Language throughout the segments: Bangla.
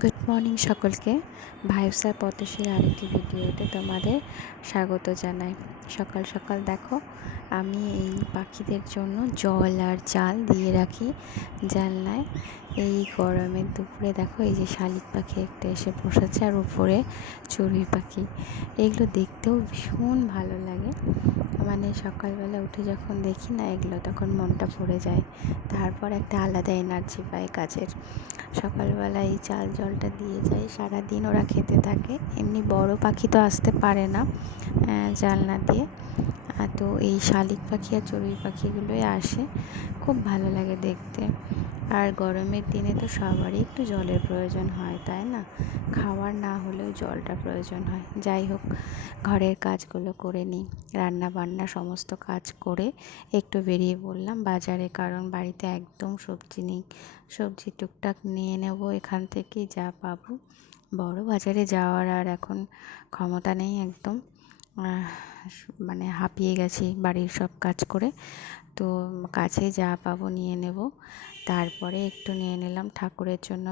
গুড মর্নিং সকলকে। ভাইবস আর পথশীর আরেকটি ভিডিওতে তোমাদের স্বাগত জানাই। সকাল সকাল দেখো, আমি এই পাখিদের জন্য জল আর চাল দিয়ে রাখি জানলায়। এই গরমের দুপুরে দেখো, এই যে শালিক পাখি একটা এসে বসেছে, আর উপরে চড়ুই পাখি। এগুলো দেখতেও ভীষণ ভালো লাগে। মানে সকালবেলা উঠে যখন দেখি না এগুলো, তখন মনটা ভরে যায়। তারপর একটা আলাদা এনার্জি পাই কাজের। সকালবেলা এই চাল জলটা দিয়ে যাই, সারাদিন ওরা খেতে থাকে। এমনি বড় পাখি তো আসতে পারে না জানলা দিয়ে, তো এই শালিক পাখি আর চড়ুই পাখিগুলোই আসে। খুব ভালো লাগে দেখতে। আর গরমের দিনে তো সবারই একটু জলের প্রয়োজন হয়, তাই না? খাওয়ার না হলেও জলটা প্রয়োজন হয়। যাই হোক, ঘরের কাজগুলো করে নিই, রান্না বান্না সমস্ত কাজ করে একটু বেরিয়ে পড়লাম বাজারে, কারণ বাড়িতে একদম সবজি নেই। সবজি টুকটাক নিয়ে নেব এখান থেকে যা পাবো। বড় বাজারে যাওয়ার আর এখন ক্ষমতা নেই একদম। মানে হাঁপিয়ে গেছি বাড়ির সব কাজ করে। তো কাছে যা পাবো নিয়ে নেব। তারপরে একটু নিয়ে নিলাম ঠাকুরের জন্য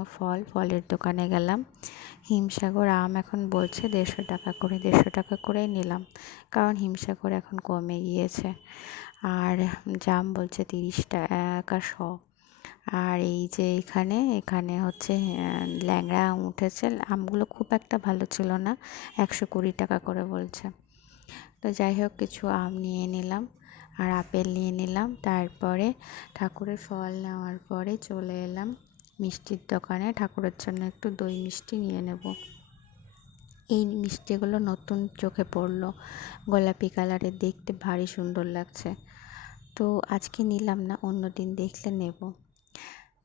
ফলের দোকানে গেলাম। হিমসাগর আম এখন বলছে 150 টাকা করে, 150 টাকা করেই নিলাম, কারণ হিমসাগর এখন কমে গিয়েছে। আর জাম বলছে 30 টাকা শ। আর এই যে এখানে হচ্ছে ল্যাংড়া আম উঠেছে। আমগুলো খুব একটা ভালো ছিল না, 120 টাকা করে বলছে। তো যাই হোক, কিছু আম নিয়ে নিলাম আর আপেল নিয়ে নিলাম। তারপরে ঠাকুরের ফল নেওয়ার পরে চলে এলাম মিষ্টির দোকানে। ঠাকুরের জন্য একটু দই মিষ্টি নিয়ে নেব। এই মিষ্টিগুলো নতুন চোখে পড়লো, গোলাপি কালারের, দেখতে ভারী সুন্দর লাগছে। তো আজকে নিলাম না, অন্য দিন দেখলে নেব।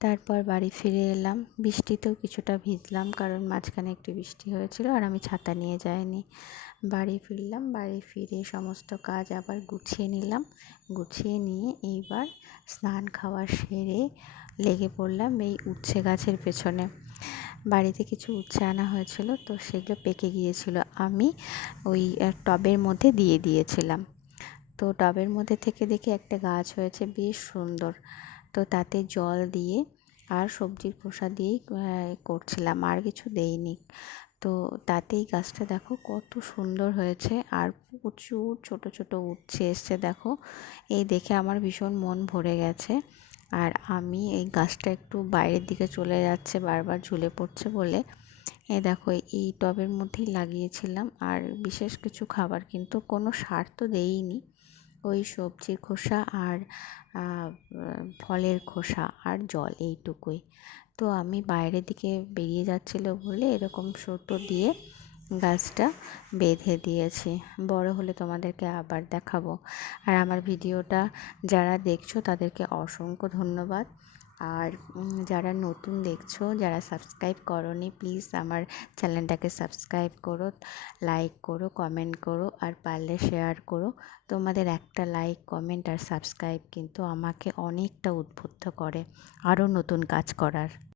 তারপর বাড়ি ফিরে এলাম। বৃষ্টিতেও কিছুটা ভিজলাম, কারণ মাঝখানে একটু বৃষ্টি হয়েছিল আর আমি ছাতা নিয়ে যাইনি। বাড়ি ফিরলাম, বাড়ি ফিরে সমস্ত কাজ আবার গুছিয়ে নিলাম। গুছিয়ে নিয়ে এইবার স্নান খাওয়া সেরে লেগে পড়লাম এই উচ্ছে গাছের পেছনে। বাড়িতে কিছু উচ্ছে আনা হয়েছিল, তো সেগুলো পেকে গিয়েছিল। আমি ওই টবের মধ্যে দিয়ে দিয়েছিলাম। তো টবের মধ্যে থেকে দেখি একটা গাছ হয়েছে বেশ সুন্দর। তো তাতে জল দিয়ে আর সবজির খোসা দিয়েই করছিলাম, আর কিছু দেইনি। তো তাতেই গাছটা দেখো কত সুন্দর হয়েছে, আর প্রচুর ছোট ছোট উচ্ছে এসছে দেখো। এই দেখে আমার ভীষণ মন ভরে গেছে। আর আমি এই গাছটা একটু বাইরের দিকে চলে যাচ্ছে, বারবার ঝুলে পড়ছে বলে এই দেখো এই টবের মধ্যেই লাগিয়েছিলাম। আর বিশেষ কিছু খাবার কিন্তু কোনো সার তো দেইনি, ওই সবজির খোসা আর ফলের খোসা আর জল, এইটুকুই। তো আমি বাইরের দিকে বেরিয়ে যাচ্ছিলো বলে এরকম সুতো দিয়ে গাছটা বেঁধে দিয়েছি। বড় হলে তোমাদেরকে আবার দেখাবো। আর আমার ভিডিওটা যারা দেখছো তাদেরকে অসংখ্য ধন্যবাদ। আর যারা নতুন দেখছো, যারা সাবস্ক্রাইব করোনি, প্লিজ আমার চ্যানেলটাকে সাবস্ক্রাইব করো, লাইক করো, কমেন্ট করো, আর পারলে শেয়ার করো। তোমাদের একটা লাইক, কমেন্ট আর সাবস্ক্রাইব কিন্তু আমাকে অনেকটা উদ্বুদ্ধ করে আরও নতুন কাজ করার।